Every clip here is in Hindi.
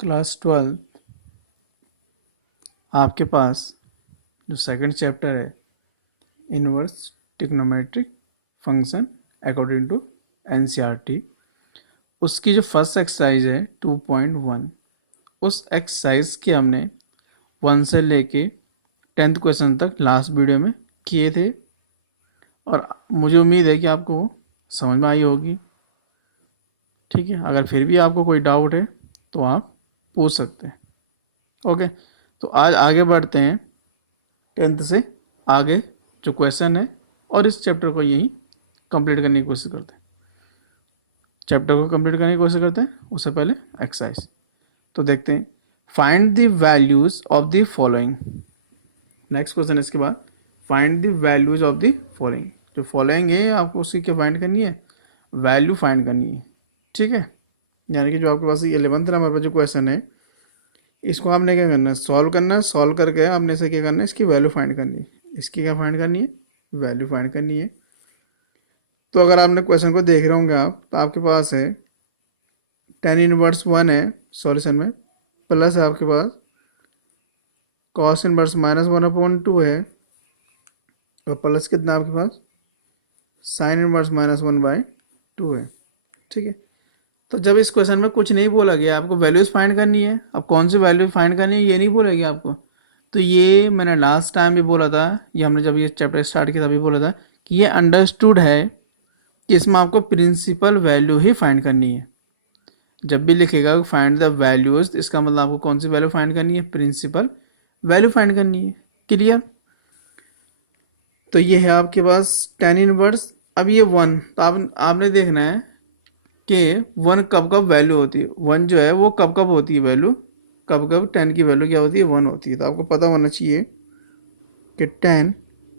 क्लास 12 आपके पास जो सेकंड चैप्टर है inverse trigonometric function according to NCERT, उसकी जो फर्स्ट एक्सरसाइज है 2.1, उस एक्सरसाइज के हमने 1 से लेके 10th क्वेश्चन तक लास्ट वीडियो में किए थे और मुझे उम्मीद है कि आपको समझ में आई होगी। ठीक है, अगर फिर भी आपको कोई डाउट है तो आप पूछ सकते हैं। ओके, तो आज आगे बढ़ते हैं 10th से आगे जो क्वेश्चन है और इस चैप्टर को यहीं कंप्लीट करने की कोशिश करते हैं। चैप्टर को कंप्लीट करने की कोशिश करते हैं, उससे पहले एक्सरसाइज तो देखते हैं। Find the values of the following. Next question इसके बाद, find the values of the following. जो फॉलोइंग है आपको उसकी क्या फाइंड करनी है, वैल्यू फाइंड करनी है। ठीक है, यानी कि जो आपके पास 11th नंबर पर जो क्वेश्चन है इसको आपने क्या करना है, सॉल्व करना है। सॉल्व करके आपने से क्या करना है, इसकी वैल्यू फाइंड करनी है। इसकी क्या फाइंड करनी है, वैल्यू फाइंड करनी है। तो अगर आपने क्वेश्चन को देख रहे होंगे आप, तो आपके पास है tan इनवर्स 1 है सॉल्यूशन में, प्लस है आपके पास cos इनवर्स -1/2 है, और प्लस कितना आपके पास sin इनवर्स -1/2 है। ठीक है, तो जब इस क्वेश्चन में कुछ नहीं बोला गया, आपको वैल्यूज फाइंड करनी है। अब कौन सी वैल्यू फाइंड करनी है ये नहीं बोलेगी आपको। तो ये मैंने लास्ट टाइम भी बोला था, ये हमने जब ये चैप्टर स्टार्ट किया तभी बोला था कि ये अंडरस्टूड है कि इसमें आपको प्रिंसिपल वैल्यू ही फाइंड करनी है। जब भी लिखेगा फाइंड द वैल्यूज, इसका मतलब आपको कौन सी वैल्यू फाइंड करनी है, प्रिंसिपल वैल्यू फाइंड करनी है। क्लियर? तो ये है आपके पास tan इनवर्स। अब ये 1, तो आपने देखना है कि 1 कब कब वैल्यू होती है। 1 जो है वो कब कब होती है वैल्यू, कब कब 10 की वैल्यू क्या होती है, 1 होती है। तो आपको पता होना चाहिए कि 10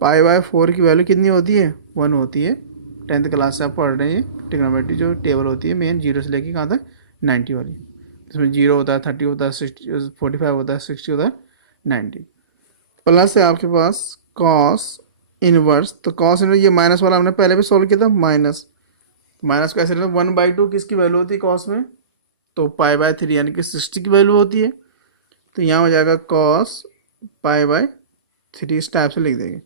π/4 की वैल्यू कितनी होती है, 1 होती है। 10th क्लास से आप पढ़ रहे हैं ट्रिग्नोमेट्री जो टेबल होती है मेन, 0 से लेके कहाँ तक 90 वाली। इसमें 0 होता है, 30 होता है, 60 45 होता है, 60 होता है, 90। प्लस है आपके पास कॉस इनवर्स। तो कॉस इनवर्स ये माइनस वाला हमने पहले भी सॉल्व किया था। माइनस माइनस को ऐसे 1/2 किसकी वैल्यू होती है कॉस में, तो π/3 यानी कि 60 की वैल्यू होती है। तो यहाँ हो जाएगा कॉस π/3, इस टाइप से लिख देंगे।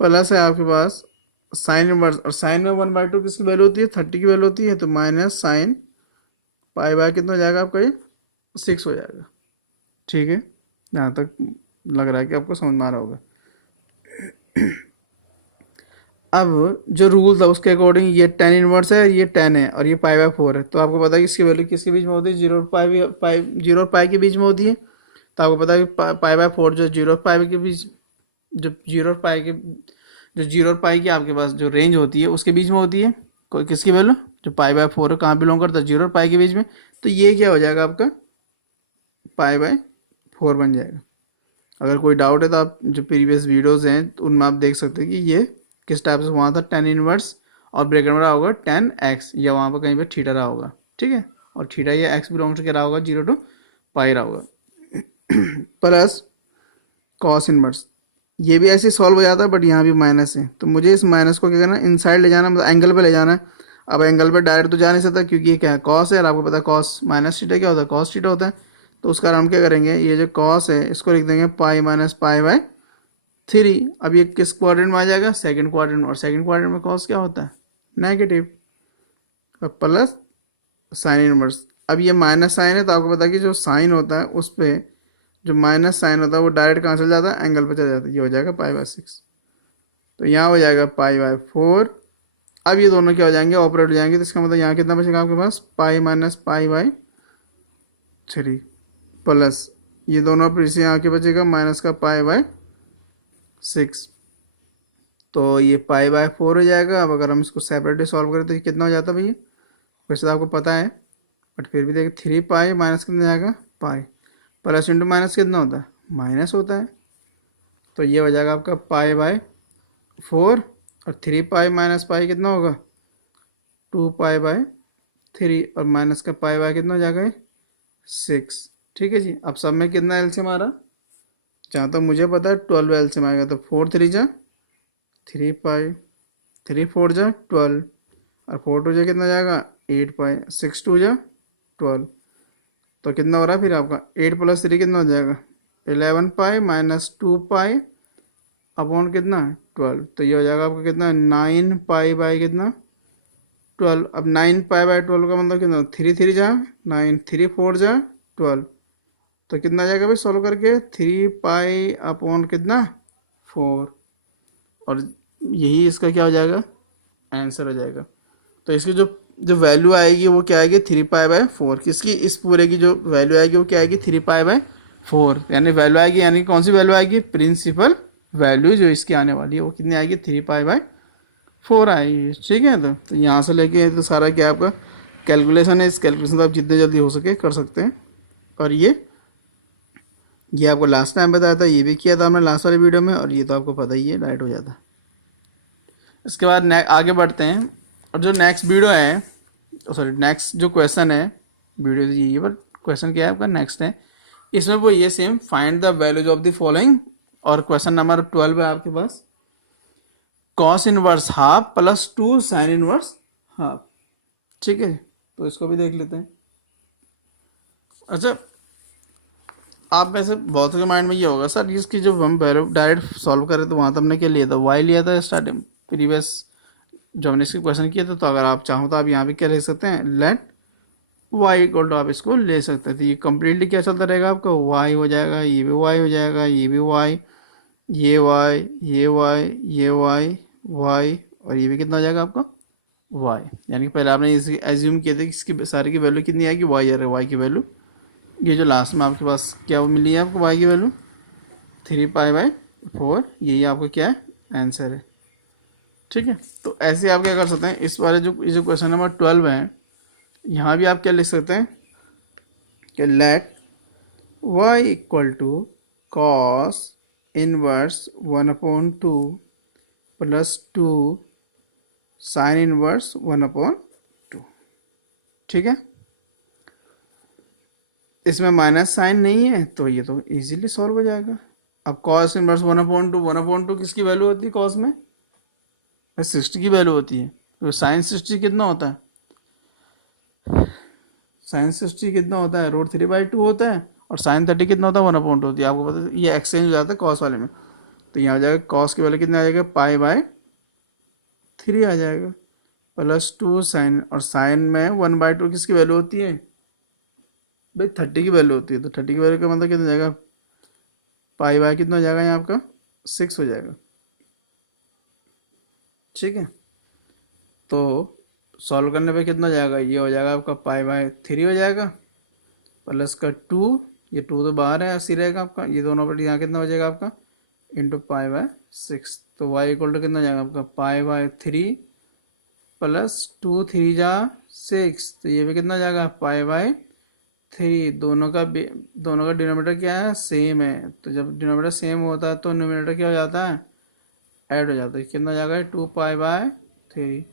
प्लस है आपके पास साइन इनवर्स, और साइन में 1/2 किसकी वैल्यू होती है, 30 की वैल्यू होती है। तो माइनस साइन π/, कितना हो जाएगा आपका, ये 6 हो जाएगा। ठीक है, यहाँ तक लग रहा है कि आपको समझ में आ रहा होगा। अब जो रूल था उसके अकॉर्डिंग ये tan इनवर्स है, ये tan है, और ये π/4 है। तो आपको पता है कि इसकी वैल्यू किसके बीच में होती है, 0 और पाई के बीच में होती है। तो आपको पता है कि π/4 जो 0 और पाई के बीच, जो 0 और पाई के, जो 0 और पाई की आपके पास जो रेंज होती है उसके बीच में होती है। कोई किसकी वैल्यू, जो π/4 है, कहाँ बिलोंग करता है, 0 और पाई के बीच में। तो ये क्या हो जाएगा आपका π/4 बन जाएगा। अगर कोई डाउट है तो आप जो प्रीवियस वीडियोज़ हैं तो उनमें आप देख सकते हैं कि ये किस टाइप से वहाँ था। tan इनवर्स और ब्रैकेट में रहा होगा tan x, या वहाँ पर कहीं पे थीटा रहा होगा। ठीक है, और थीटा या x बिलोंग्स टू क्या रहा होगा, 0 to पाई रहा होगा। प्लस कॉस इनवर्स, ये भी ऐसे सॉल्व हो जाता है, बट यहाँ भी माइनस है। तो मुझे इस माइनस को क्या करना है, इनसाइड ले जाना, मतलब एंगल पे ले जाना है। अब एंगल पे डायरेक्ट तो जा नहीं सकता क्योंकि ये क्या है, कॉस है, और आपको पता है कॉस माइनस थीटा क्या होता है, कॉस थीटा होता है। तो उसका हम क्या करेंगे, ये जो कॉस है इसको लिख देंगे π-π/3। अब ये किस क्वाड्रेंट में आ जाएगा, सेकंड क्वाड्रेंट, और सेकंड क्वाड्रेंट में कॉस क्या होता है, नेगेटिव। और प्लस साइन इनवर्स, अब ये माइनस साइन है तो आपको पता है कि जो साइन होता है उस पर जो माइनस साइन होता है वो डायरेक्ट कहाँ चल जाता है, एंगल पर चल जाता है। ये हो जाएगा π/6। तो यहाँ हो जाएगा π/4। अब ये दोनों क्या हो जाएंगे, ऑपरेट हो जाएंगे। तो इसका मतलब यहाँ कितना बचेगा आपके पास, π-π/3, प्लस ये दोनों फिर से यहाँ के बचेगा माइनस का π/6। तो ये π/4 हो जाएगा। अब अगर हम इसको सेपरेटली सॉल्व करें तो ये कितना हो जाता है भैया, वैसे तो आपको पता है, बट फिर भी देखिए 3 माइनस कितना जाएगा, पाई, प्लस इंटू माइनस कितना होता है, माइनस होता है। तो ये हो जाएगा आपका π/4, और 3 माइनस पाई कितना होगा, 2 π/3, और माइनस का π कितना हो जाएगा, 6। ठीक है जी। अब सब में कितना एलसीएम आ रहा, जहाँ तक मुझे पता है 12 एलसीएम आएगा। तो 4 3 जा 3 π, 3 4 जा 12, और 4 2 जा कितना जाएगा 8 π, 6 2 जा 12। तो कितना हो रहा है फिर आपका 8 + 3 कितना हो जाएगा 11 पाई माइनस 2 पाई अपॉन कितना 12। तो ये हो जाएगा आपका कितना 9 पाई बाई कितना 12। अब 9 पाई बाई 12 का मतलब कितना 3 3 जा 9 3 4 जा 12। तो कितना आ जाएगा भाई सॉल्व करके 3 पाई अपॉन कितना 4। और यही इसका क्या हो जाएगा आंसर हो जाएगा। तो इसकी जो जो वैल्यू आएगी वो क्या आएगी 3 पाई बाय 4। किसकी इस पूरे की जो वैल्यू आएगी वो क्या आएगी 3 पाई बाय 4। यानी वैल्यू आएगी, यानी कौन सी वैल्यू आएगी प्रिंसिपल वैल्यू जो इसकी आने वाली है वो कितनी आएगी 3 पाई बाय 4 आएगी। ठीक है, तो यहाँ से लेके तो सारा क्या आपका कैलकुलेशन है। इस कैलकुलेशन को आप जितने जल्दी हो सके कर सकते हैं। और ये आपको लास्ट टाइम बताया था, ये भी किया था हमने लास्ट वाली वीडियो में, और ये तो आपको पता ही है डायरेक्ट हो जाता। इसके बाद आगे बढ़ते हैं, और जो नेक्स्ट वीडियो है, सॉरी नेक्स्ट जो क्वेश्चन है, वीडियो ये पर क्वेश्चन क्या है आपका नेक्स्ट है, इसमें वो ये same find the values of the following, और क्वेश्चन नंबर 12 है आपके पास cos inverse half plus 2 sine inverse half. ठीक है, तो इसको भी देख लेते हैं। अच्छा, आप वैसे बहुत के माइंड में ये होगा सर इसकी जो हम वैल्यू डायरेक्ट सॉल्व करें तो वहाँ तो हमने क्या लिया था वाई लिया था स्टार्टिंग प्रीवियस जो हमने इसके क्वेश्चन किया था। तो अगर आप चाहो तो आप यहाँ भी क्या ले सकते हैं लेट वाई इक्वल टू आप इसको ले सकते हैं। तो ये कम्प्लीटली क्या चलता रहेगा आपका वाई हो जाएगा, ये भी वाई हो जाएगा, ये भी वाई, ये वाई, ये वाई, ये वाई, वाई, और ये भी कितना हो जाएगा आपका वाई। यानी कि पहले आपने इसे एज्यूम किया था कि इसकी सारी की वैल्यू कितनी आएगी वाई आ रहा है, वाई की वैल्यू ये जो लास्ट में आपके पास क्या वो मिली है आपको वाई की वैल्यू 3 पाई बाय 4। यही आपका क्या है आंसर है। ठीक है, तो ऐसे आप क्या कर सकते हैं इस वाले जो क्वेश्चन नंबर 12 है यहाँ भी आप क्या लिख सकते हैं कि let y equal to cos inverse 1/2 plus 2 sine inverse 1/2। ठीक है, इसमें माइनस साइन नहीं है तो ये तो इजीली सॉल्व हो जाएगा। अब कॉस इनवर्स 1/2 किसकी वैल्यू होती है कॉस में 60 की वैल्यू होती है। तो साइन 60 कितना होता है साइन 60 कितना होता है √3/2 होता है, और साइन 30 कितना होता है 1/2 होती है। आपको पता है ये एक्सचेंज हो जाता है कॉस वाले में। तो यहाँ आ जाएगा कॉस की वैल्यू कितना आ जाएगा π/3 आ जाएगा प्लस 2 साइन, और साइन में 1/2 किसकी वैल्यू होती है भाई 30 की वैल्यू होती है। तो 30 की वैल्यू का मतलब कितना हो जाएगा π/, कितना हो जाएगा यहाँ आपका 6 हो जाएगा। ठीक है, तो सॉल्व करने पे कितना हो जाएगा ये हो जाएगा आपका π/3 हो जाएगा प्लस का 2, ये 2 तो बाहर है ऐसे रहेगा आपका, ये दोनों पर यहाँ कितना हो जाएगा आपका इंटू π/6। तो y इक्वल टू कितना हो जाएगा आपका π/3 प्लस 2 3 जा 6। तो ये भी कितना हो जाएगा π/3। दोनों का डिनोमिनेटर क्या है सेम है। तो जब डिनोमिनेटर सेम होता है तो न्यूमिनेटर क्या हो जाता है ऐड हो जाता है। कितना हो जाएगा 2π/3।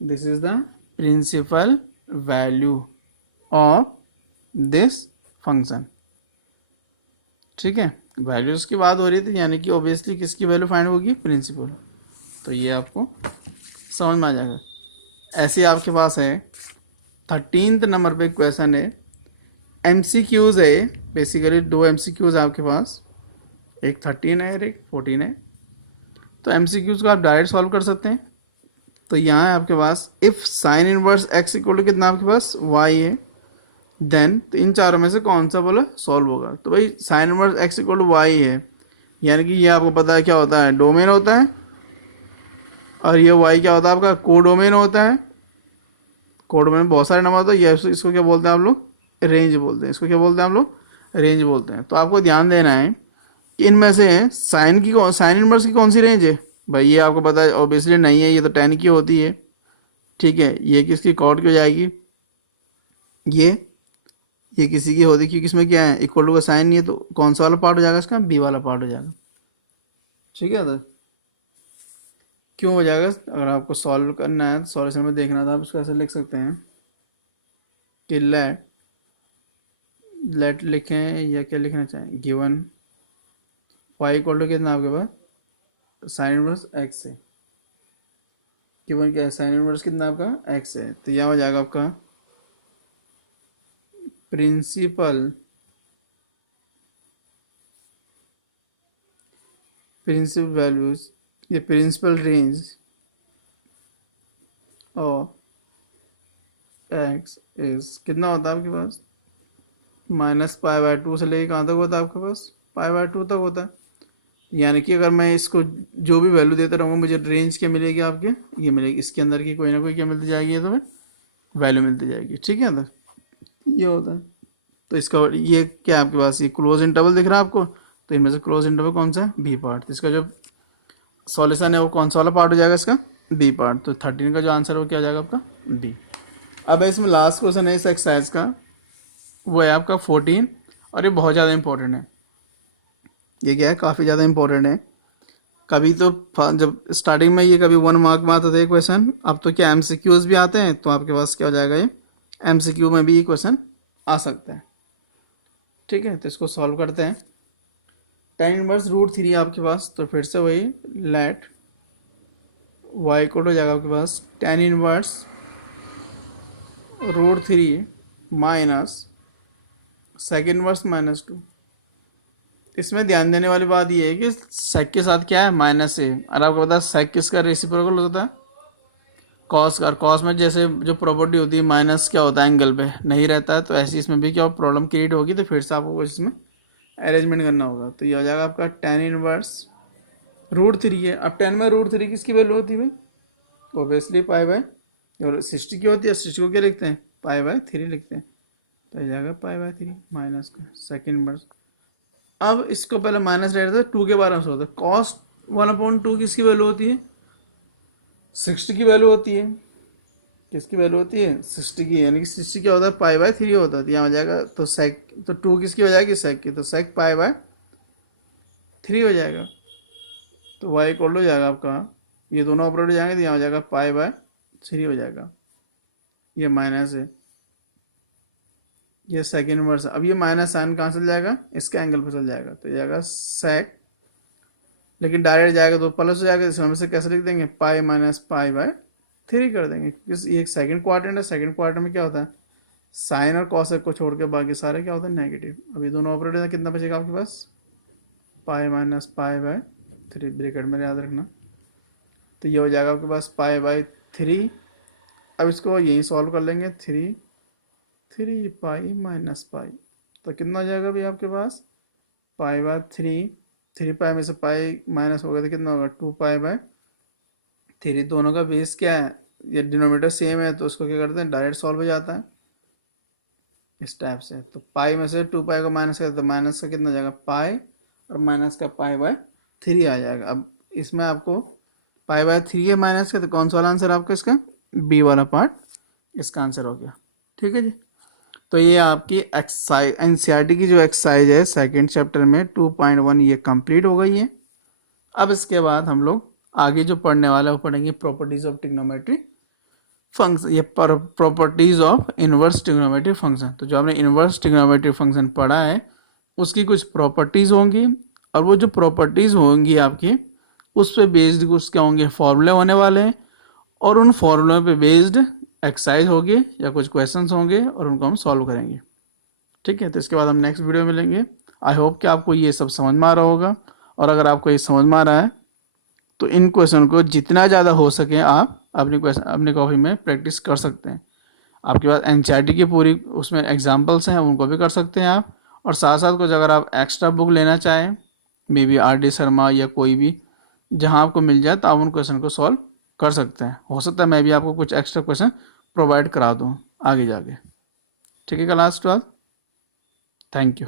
This is the principal value of this function. ठीक है, वैल्यूज की बात हो रही थी यानी कि ऑब्वियसली किसकी वैल्यू फाइंड होगी प्रिंसिपल। तो ये आपको समझ में आ जाएगा। ऐसे आपके पास है 13th नंबर पे क्वेश्चन है MCQs है। बेसिकली 2 MCQs आपके पास, एक 13 है और एक 14 है। तो MCQs को आप डायरेक्ट सॉल्व कर सकते हैं। तो यहाँ है आपके पास if sine inverse x equal to कितना आपके पास y है देन, तो इन चारों में से कौन सा बोला सॉल्व होगा। तो भाई sine inverse x equal to y है, यानी कि ये आपको पता है क्या होता है डोमेन होता है, और ये y क्या होता है आपका कोडोमेन होता है। कोडोमेन में बहुत सारे नंबर होते हैं, ये इसको क्या बोलते हैं आप लोग रेंज बोलते हैं। इसको क्या बोलते हैं आप लोग रेंज बोलते हैं। तो आपको ध्यान देना है कि इनमें से साइन इनवर्स की कौन सी रेंज है भाई ये आपको पता है ऑब्वियसली नहीं है, ये तो 10 की होती है। ठीक है, ये किसकी कॉर्ड की हो जाएगी ये किसी की होती, क्योंकि इसमें क्या है इक्वल टू का साइन नहीं है, तो कौन सा वाला पार्ट हो जाएगा इसका बी वाला पार्ट हो जाएगा। ठीक है, तो क्यों हो जाएगा अगर आपको सॉल्व करना है सॉल्यूशन में देखना था आप इसको ऐसे लिख सकते हैं कि लेट लिखें या क्या लिखना चाहें गिवन y इक्वल टू कितना आपके पास साइन इनवर्स x है। गिवन क्या है साइन इनवर्स कितना आपका x है। तो यह हो जाएगा आपका प्रिंसिपल वैल्यूज, ये प्रिंसिपल रेंज और एक्स इज कितना होता है आपके पास, -π/2 से लेके कहाँ तक होता है आपके पास, π/2 तक होता है। यानी कि अगर मैं इसको जो भी वैल्यू देता रहूँगा मुझे रेंज क्या मिलेगी आपके, ये मिलेगी, इसके अंदर की कोई ना कोई क्या मिलती जाएगी, तो वैल्यू मिलती जाएगी। ठीक है, तो ये होता है। तो इसका ये क्या है आपके पास, ये क्लोज इंटरवल दिख रहा है आपको, तो इनमें से क्लोज इंटरवल कौन सा है, बी पार्ट। तो इसका जो सॉल्यूशन है वो कौन सा वाला पार्ट हो जाएगा, इसका बी पार्ट। तो 13 का जो आंसर है वो क्या हो जाएगा आपका, बी। अब इसमें लास्ट क्वेश्चन है इस एक्सरसाइज का, वो है आपका 14, और ये बहुत ज़्यादा इंपॉर्टेंट है। ये क्या है, काफ़ी ज़्यादा इंपॉर्टेंट है। कभी तो जब स्टार्टिंग में ये कभी 1 मार्क में आता था क्वेश्चन, अब तो क्या MCQs भी आते हैं, तो आपके पास क्या हो जाएगा, ये MCQ में भी ये क्वेश्चन आ सकता है। ठीक है, तो इसको सॉल्व करते हैं। tan इनवर्स √3 आपके पास, तो फिर से वही लेट y को हो जाएगा आपके पास tan inverse √3 minus second inverse -2। इसमें ध्यान देने वाली बात ये है कि सेक के साथ क्या है, माइनस है, और आपको पता है सेक किसका रेसिप्रोकल होता है, कॉस का। कॉस में जैसे जो प्रॉपर्टी होती है माइनस क्या होता है, एंगल पे नहीं रहता है, तो ऐसी इसमें भी क्या प्रॉब्लम क्रिएट होगी, तो फिर से आपको इसमें अरेंजमेंट करना होगा। तो ये हो जाएगा आपका tan इनवर्स √3 है। अब 10 में √3 किसकी वैल्यू होती है भाई, ओबियसली π/, और 60 की होती है, 60 को क्या लिखते हैं, π/3 लिखते हैं। तो ये जाएगा π/3 माइनस का सेकेंड इनवर्स। अब इसको पहले माइनस रहता है, 2 के बारे में सोचते हैं। कॉस 1/2 किसकी वैल्यू होती है, 60 की वैल्यू होती है। किसकी वैल्यू होती है, 60 की, यानी कि 60 क्या होता है, π/3 होता है। तो यहाँ हो जाएगा, तो सेक, तो 2 किसकी हो जाएगी, सेक की, तो सेक π/3 हो जाएगा। तो y इक्वल हो जाएगा आपका, ये दोनों ऑपरेट हो जाएंगे, तो यहाँ हो जाएगा π/3 हो जाएगा। ये माइनस है, ये सेकेंड इनवर्स। अब ये माइनस साइन कहाँ चल जाएगा, इसके एंगल पर चल जाएगा, तो जाएगा सेक, लेकिन डायरेक्ट जाएगा तो प्लस हो जाएगा, इसमें से कैसे लिख देंगे, π - π/3 कर देंगे, क्योंकि ये एक सेकंड क्वाड्रेंट है। सेकंड क्वाड्रेंट में क्या होता है, साइन और कॉसेक को छोड़ के बाकी सारे क्या होता है, नेगेटिव। अब ये दोनों ऑपरेटर है, कितना बचेगा आपके पास, π - π/3, ब्रैकेट में याद रखना। तो ये हो जाएगा आपके पास π/3। अब इसको यही सॉल्व कर लेंगे, 3 π - π, तो कितना हो जाएगा अभी आपके पास, π/3, 3 π में से पाई माइनस हो गया तो कितना होगा, 2π/3। दोनों का बेस क्या है, ये डिनोमिनेटर सेम है, तो उसको क्या करते हैं, डायरेक्ट सॉल्व हो जाता है इस टाइप से। तो पाई में से 2π को माइनस करते, तो माइनस का कितना जाएगा, पाई, और माइनस का π/3 आ जाएगा। अब इसमें आपको π/3 है माइनस का, तो कौन सा वाला आंसर आपका, इसका बी वाला पार्ट इसका आंसर हो गया। ठीक है जी। तो ये आपकी एक्सरसाइज एनसीईआरटी की जो एक्सरसाइज है सेकंड चैप्टर में 2.1 ये कंप्लीट हो गई है। अब इसके बाद हम लोग आगे जो पढ़ने वाला है वो पढ़ेंगे प्रॉपर्टीज ऑफ ट्रिग्नोमेट्री फंक्शन, ये properties of inverse trigonometry function. तो जो आपने इनवर्स ट्रिग्नोमेट्री फंक्शन पढ़ा है उसकी कुछ प्रॉपर्टीज होंगी, और वो जो प्रॉपर्टीज होंगी आपकी उस पर बेस्ड कुछ क्या होंगे, फॉर्मूले होने वाले हैं, और उन फॉर्मूलों पे बेस्ड एक्सरसाइज होगी या कुछ क्वेश्चंस होंगे, और उनको हम सॉल्व करेंगे। ठीक है, तो इसके बाद हम नेक्स्ट वीडियो में मिलेंगे। आई होप कि आपको ये सब समझ में आ रहा होगा, और अगर आपको ये समझ में आ रहा है तो इन क्वेश्चन को जितना ज़्यादा हो सके आप अपनी कॉपी में प्रैक्टिस कर सकते हैं। आपके पास एनसीईआरटी की पूरी उसमें एग्जाम्पल्स हैं, उनको भी कर सकते हैं आप, और साथ साथ कुछ अगर आप एक्स्ट्रा बुक लेना चाहें, मे बी RD शर्मा या कोई भी, जहां आपको मिल जाए तो आप उन क्वेश्चन को सॉल्व कर सकते हैं। हो सकता है मैं भी आपको कुछ एक्स्ट्रा क्वेश्चन प्रोवाइड करा दूँ आगे जाके। ठीक है, क्लास 12, थैंक यू।